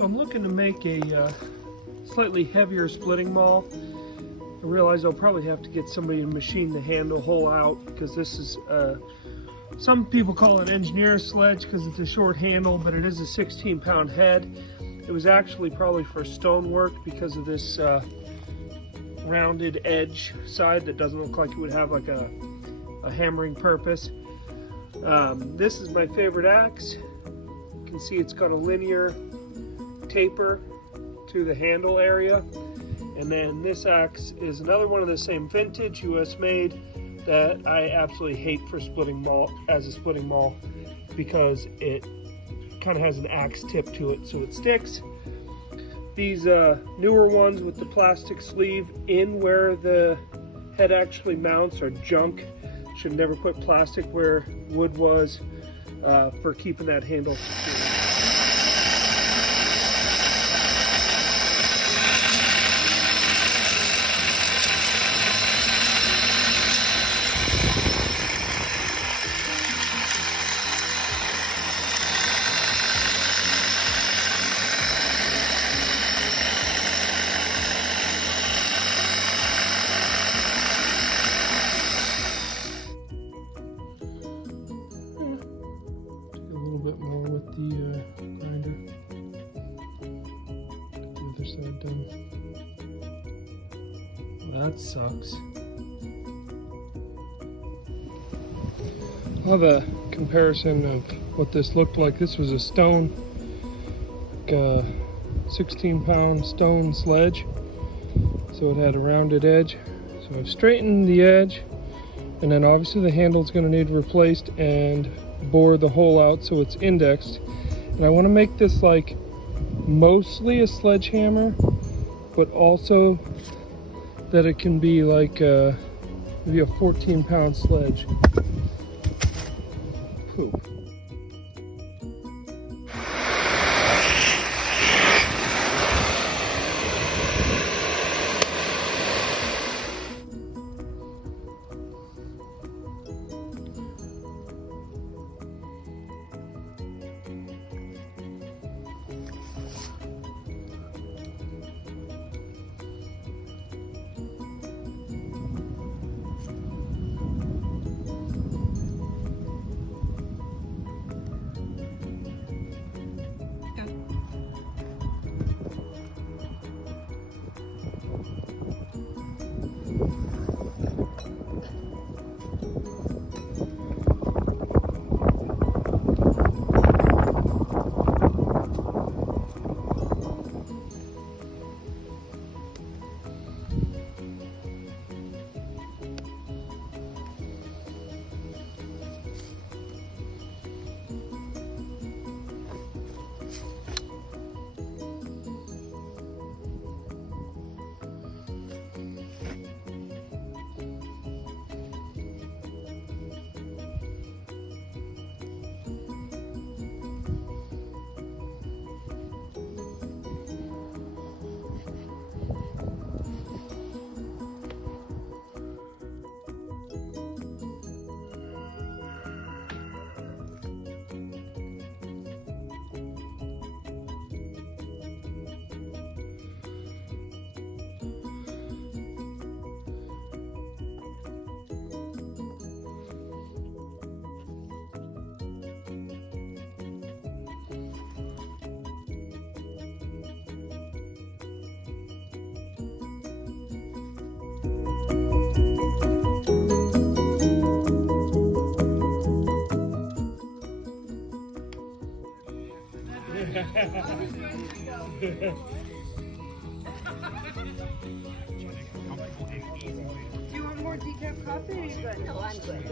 So I'm looking to make a slightly heavier splitting maul. I realize I'll probably have to get somebody to machine the handle hole out, because this is, some people call it engineer's sledge because it's a short handle, but it is a 16-pound head. It was actually probably for stonework because of this rounded edge side that doesn't look like it would have like a hammering purpose. This is my favorite axe. You can see it's got a linear taper to the handle area. And then this axe is another one of the same vintage, US made, that I absolutely hate for splitting maul, as a splitting maul, because it kind of has an axe tip to it, so it sticks. These newer ones with the plastic sleeve in where the head actually mounts are junk. Should never put plastic where wood was for keeping that handle secure. Bit more with the grinder. Get the other side done. Well, that sucks. I'll have a comparison of what this looked like. This was a stone, like a 16-pound stone sledge. So it had a rounded edge. So I've straightened the edge, and then obviously the handle's going to need replaced and bore the hole out so it's indexed. And I want to make this like mostly a sledgehammer, but also that it can be like maybe a 14-pound sledge. Poop. Do you want more decaf coffee or are you good? No, I'm good.